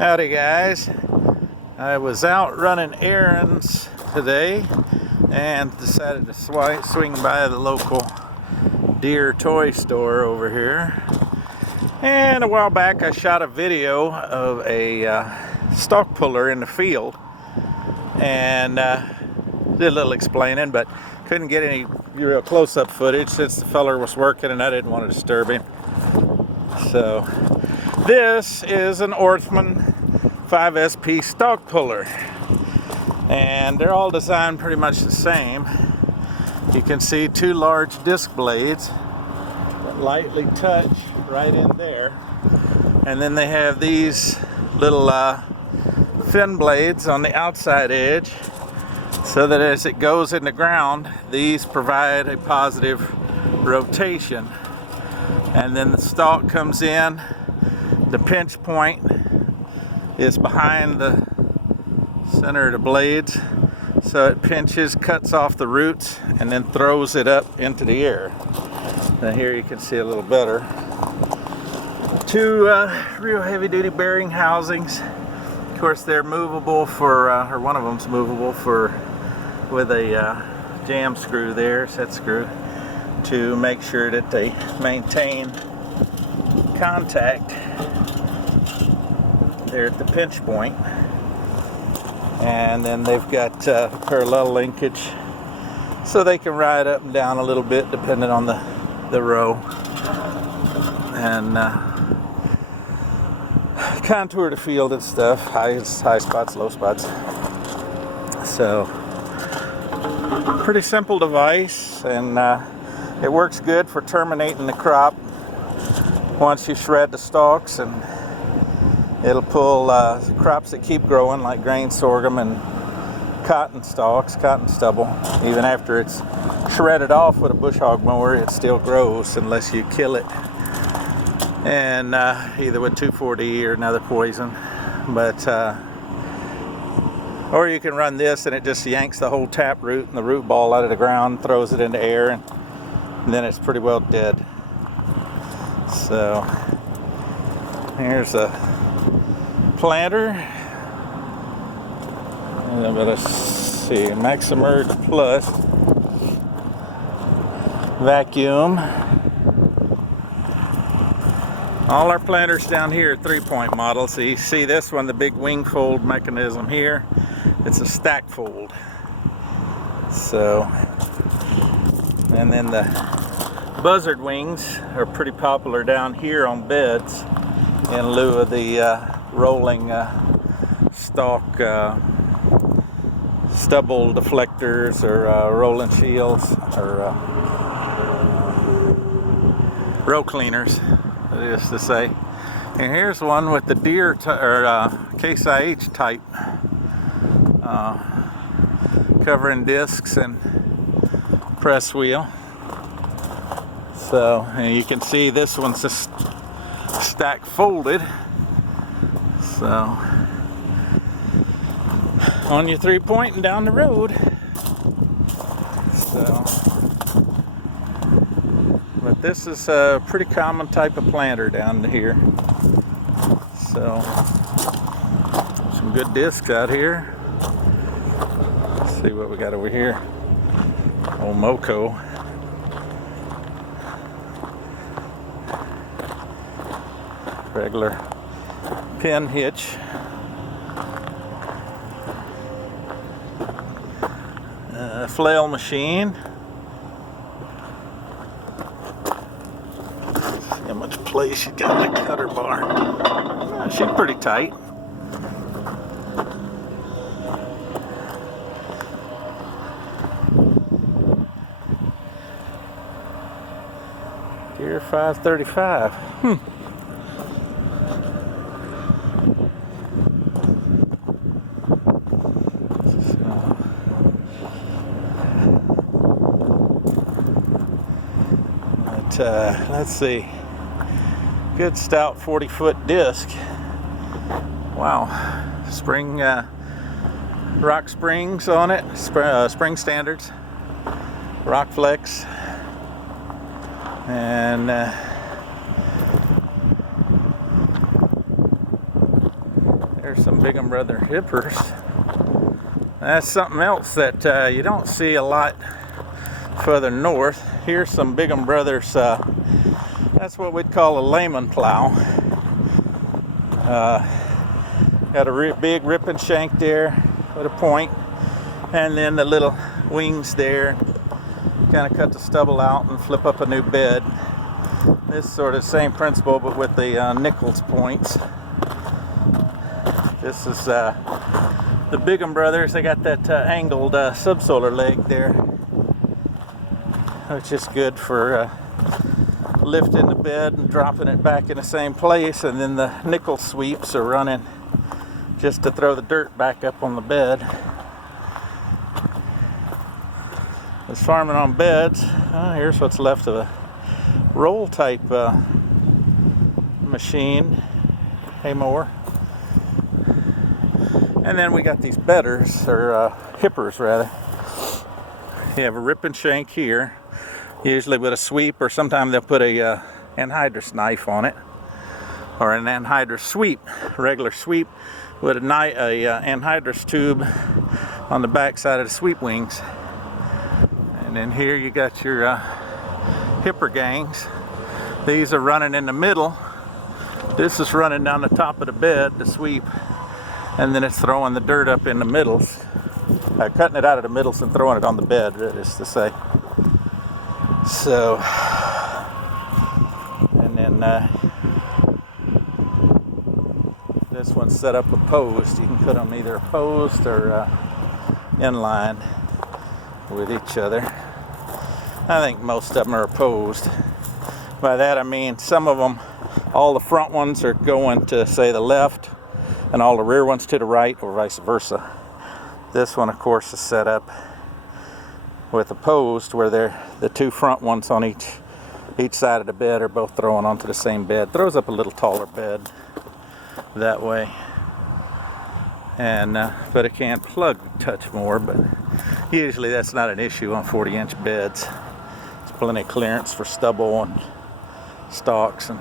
Howdy guys. I was out running errands today and decided to swing by the local Deere toy store over here. And a while back I shot a video of a stalk puller in the field and did a little explaining, but couldn't get any real close-up footage since the feller was working and I didn't want to disturb him. So this is an Orthman 5SP stalk puller, and they're all designed pretty much the same. You can see two large disc blades that lightly touch right in there, and then they have these little fin blades on the outside edge, so that as it goes in the ground, these provide a positive rotation. And then the stalk comes in, the pinch point is behind the center of the blades, so it pinches, cuts off the roots, and then throws it up into the air. Now here you can see a little better. Two real heavy-duty bearing housings. Of course, they're movable for, or one of them's movable for, with a jam screw there, set screw, to make sure that they maintain contact there at the pinch point. And then they've got parallel linkage, so they can ride up and down a little bit depending on the row, and contour the field and stuff, high spots, low spots. So pretty simple device, and it works good for terminating the crop once you shred the stalks, and it'll pull crops that keep growing like grain sorghum and cotton stalks, cotton stubble. Even after it's shredded off with a bush hog mower, it still grows unless you kill it, and either with 2,4-D or another poison. But or you can run this and it just yanks the whole tap root and the root ball out of the ground, throws it into air, and then it's pretty well dead. So here's a planter. Let's see, Maximerge Plus vacuum. All our planters down here are 3-point models. So you see this one, the big wing fold mechanism here, it's a stack fold. So, and then the buzzard wings are pretty popular down here on beds in lieu of the rolling stalk stubble deflectors, or rolling shields, or row cleaners, that is to say. And here's one with the Deere Case IH type covering discs and press wheel. So, and you can see this one's just stack folded. So on your 3-point and down the road. So, but this is a pretty common type of planter down here. So some good discs out here. Let's see what we got over here. Old Moco. Regular pin hitch. Flail machine. See how much place you got in the cutter bar. She's pretty tight. Deere 535. Let's see, good stout 40-foot disc. Wow, spring rock springs on it, spring standards, rock flex, and There's some Big Brother hippers. That's something else that you don't see a lot further north. Here's some Big Brothers. That's what we'd call a layman plow. Got a big ripping shank there with a point, and then the little wings there. Kind of cut the stubble out and flip up a new bed. This is sort of the same principle, but with the Nichols points. This is the Big Brothers. They got that angled subsolar leg there, which is good for lifting the bed and dropping it back in the same place. And then the nickel sweeps are running just to throw the dirt back up on the bed. It's farming on beds. Here's what's left of a roll type machine, hay mower. And then we got these bedders, or hippers rather. You have a ripping shank here, usually with a sweep, or sometimes they'll put a anhydrous knife on it, or an anhydrous sweep, regular sweep with a anhydrous tube on the back side of the sweep wings. And then here you got your hipper gangs. These are running in the middle. This is running down the top of the bed, the sweep, and then it's throwing the dirt up in the middles, cutting it out of the middles and throwing it on the bed, that is to say. So, and then this one's set up opposed. You can put them either opposed or in line with each other. I think most of them are opposed. By that I mean some of them, all the front ones are going to, say, the left, and all the rear ones to the right, or vice versa. This one, of course, is set up with opposed, where the two front ones on each side of the bed are both throwing onto the same bed. Throws up a little taller bed that way. And but it can't plug touch more, but usually that's not an issue on 40-inch beds. There's plenty of clearance for stubble and stalks and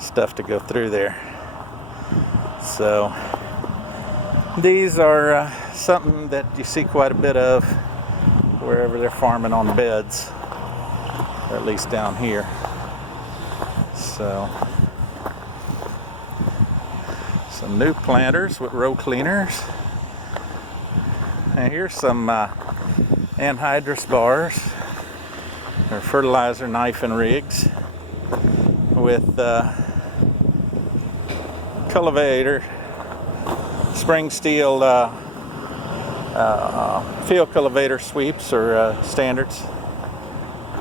stuff to go through there. So these are something that you see quite a bit of wherever they're farming on beds, or at least down here. So some new planters with row cleaners. And here's some anhydrous bars, or fertilizer knife and rigs with cultivator, spring steel field cultivator sweeps, or standards,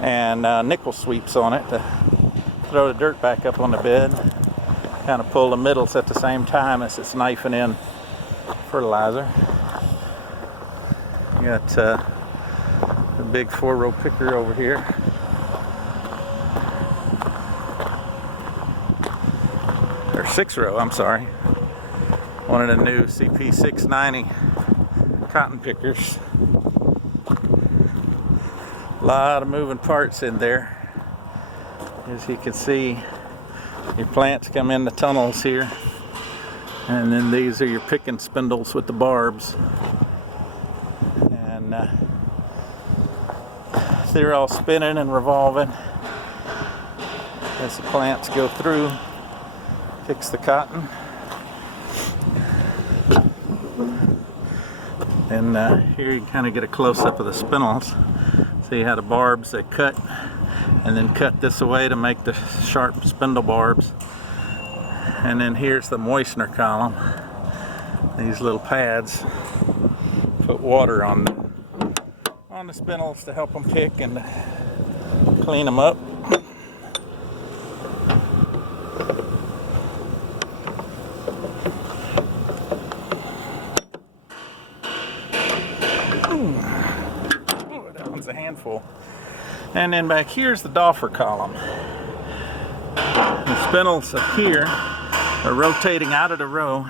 and nickel sweeps on it to throw the dirt back up on the bed. Kind of pull the middles at the same time as it's knifing in fertilizer. You got a big 4-row picker over here. Or 6-row, I'm sorry. One of the new CP690 cotton pickers. A lot of moving parts in there. As you can see, your plants come in the tunnels here, and then these are your picking spindles with the barbs, and they're all spinning and revolving as the plants go through, picks the cotton. And here you kind of get a close-up of the spindles. See how the barbs, they cut and then cut this away to make the sharp spindle barbs. And then here's the moistener column. These little pads put water on the spindles to help them pick and clean them up. Ooh, that one's a handful. And then back here's the doffer column. The spindles up here are rotating out of the row.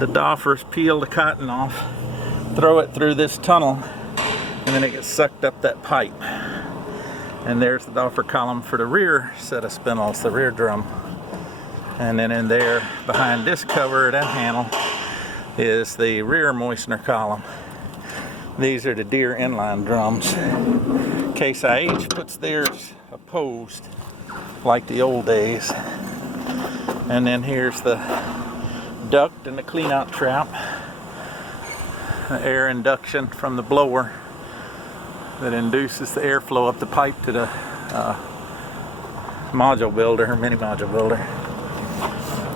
The doffers peel the cotton off, throw it through this tunnel, and then it gets sucked up that pipe. And there's the doffer column for the rear set of spindles, the rear drum. And then in there, behind this cover and handle, is the rear moistener column. These are the Deere inline drums. Case IH puts theirs opposed like the old days. And then here's the duct and the clean out trap. The air induction from the blower that induces the airflow up the pipe to the module builder or mini module builder.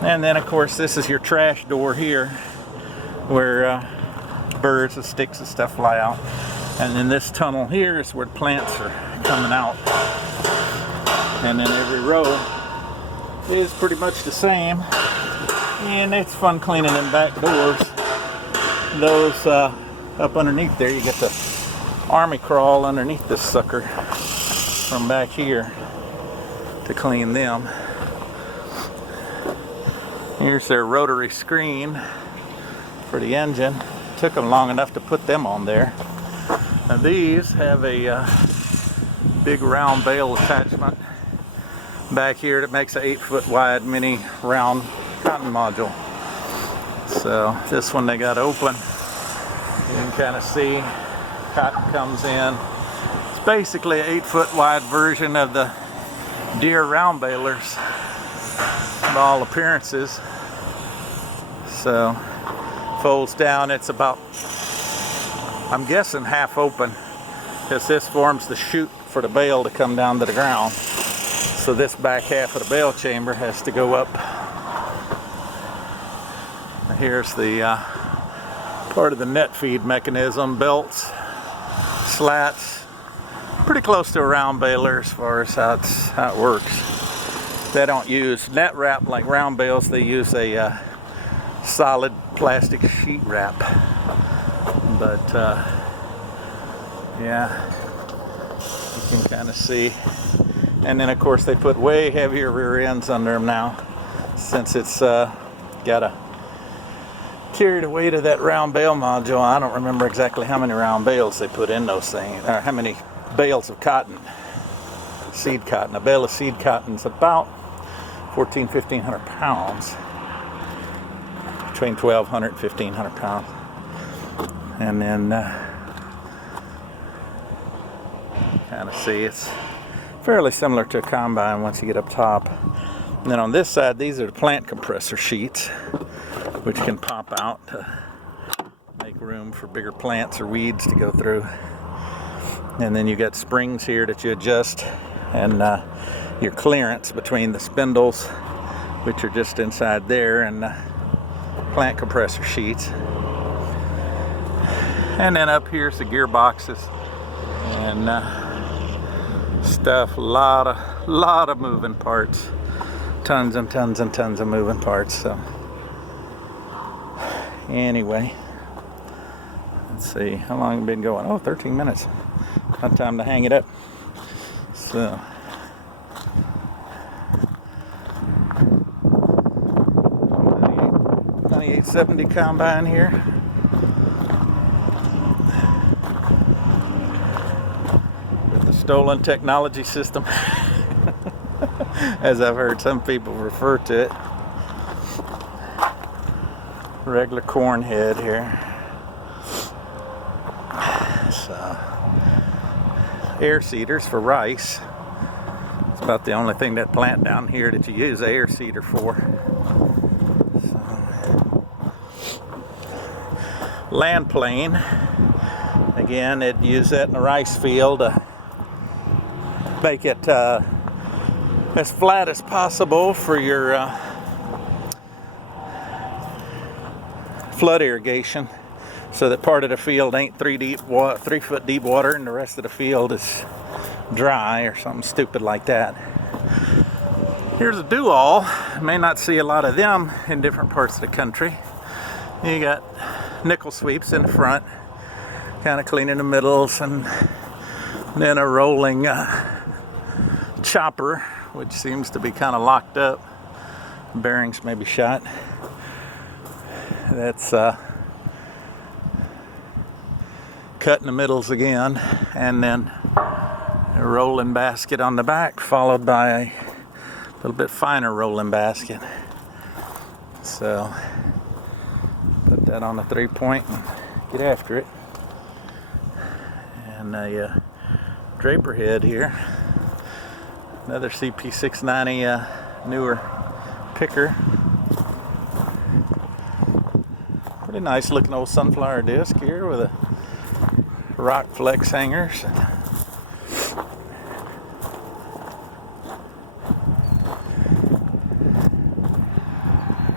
And then of course this is your trash door here where birds and sticks and stuff fly out. And then this tunnel here is where the plants are coming out. And then every row is pretty much the same. And it's fun cleaning them back doors. Those up underneath there, you get the army crawl underneath this sucker from back here to clean them. Here's their rotary screen for the engine. Took them long enough to put them on there. Now these have a big round bale attachment back here that makes an 8-foot wide mini round cotton module. So this one they got open. You can kind of see cotton comes in. It's basically an 8-foot wide version of the Deere round balers by all appearances. So folds down, it's about, I'm guessing, half open, because this forms the chute for the bale to come down to the ground. So this back half of the bale chamber has to go up. Here's the part of the net feed mechanism, belts, slats, pretty close to a round baler as far as how it works. They don't use net wrap like round bales, they use a solid plastic sheet wrap. But yeah, you can kind of see. And then of course they put way heavier rear ends under them now, since it's got a carry the weight of that round bale module. I don't remember exactly how many round bales they put in those things, or how many bales of cotton, seed cotton. A bale of seed cotton is about 1,500 pounds, between 1,200 and 1,500 pounds. And then kind of see it's fairly similar to a combine once you get up top. And then on this side, these are the plant compressor sheets, which can pop out to make room for bigger plants or weeds to go through. And then you got springs here that you adjust, and your clearance between the spindles, which are just inside there, and the plant compressor sheets. And then up here's the gearboxes and stuff. A lot of moving parts, tons and tons and tons of moving parts. So anyway, let's see how long we've been going. Oh, 13 minutes. Not time to hang it up. So $98.70 combine here. With the stolen technology system, as I've heard some people refer to it. Regular corn head here. So air seeders for rice. It's about the only thing that plant down here that you use an air seeder for. So, land plane. Again, they'd use that in a rice field to make it as flat as possible for your flood irrigation, so that part of the field ain't 3 foot deep water and the rest of the field is dry or something stupid like that. Here's a do-all. May not see a lot of them in different parts of the country. You got nickel sweeps in the front, kind of cleaning the middles, and then a rolling chopper, which seems to be kind of locked up. Bearings may be shot. That's cutting the middles again, and then a rolling basket on the back, followed by a little bit finer rolling basket. So put that on the 3-point and get after it. And a draper head here, another CP690 newer picker. Pretty nice looking old sunflower disc here with a rock flex hangers.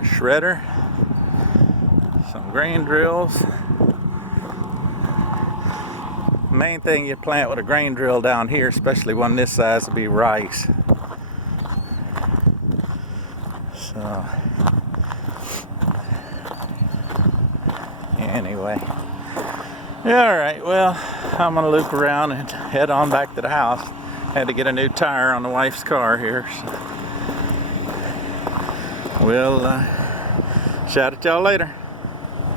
Shredder, some grain drills. Main thing you plant with a grain drill down here, especially one this size, would be rice. So anyway, yeah, all right, well, I'm gonna loop around and head on back to the house. Had to get a new tire on the wife's car here, so we'll shout at y'all later.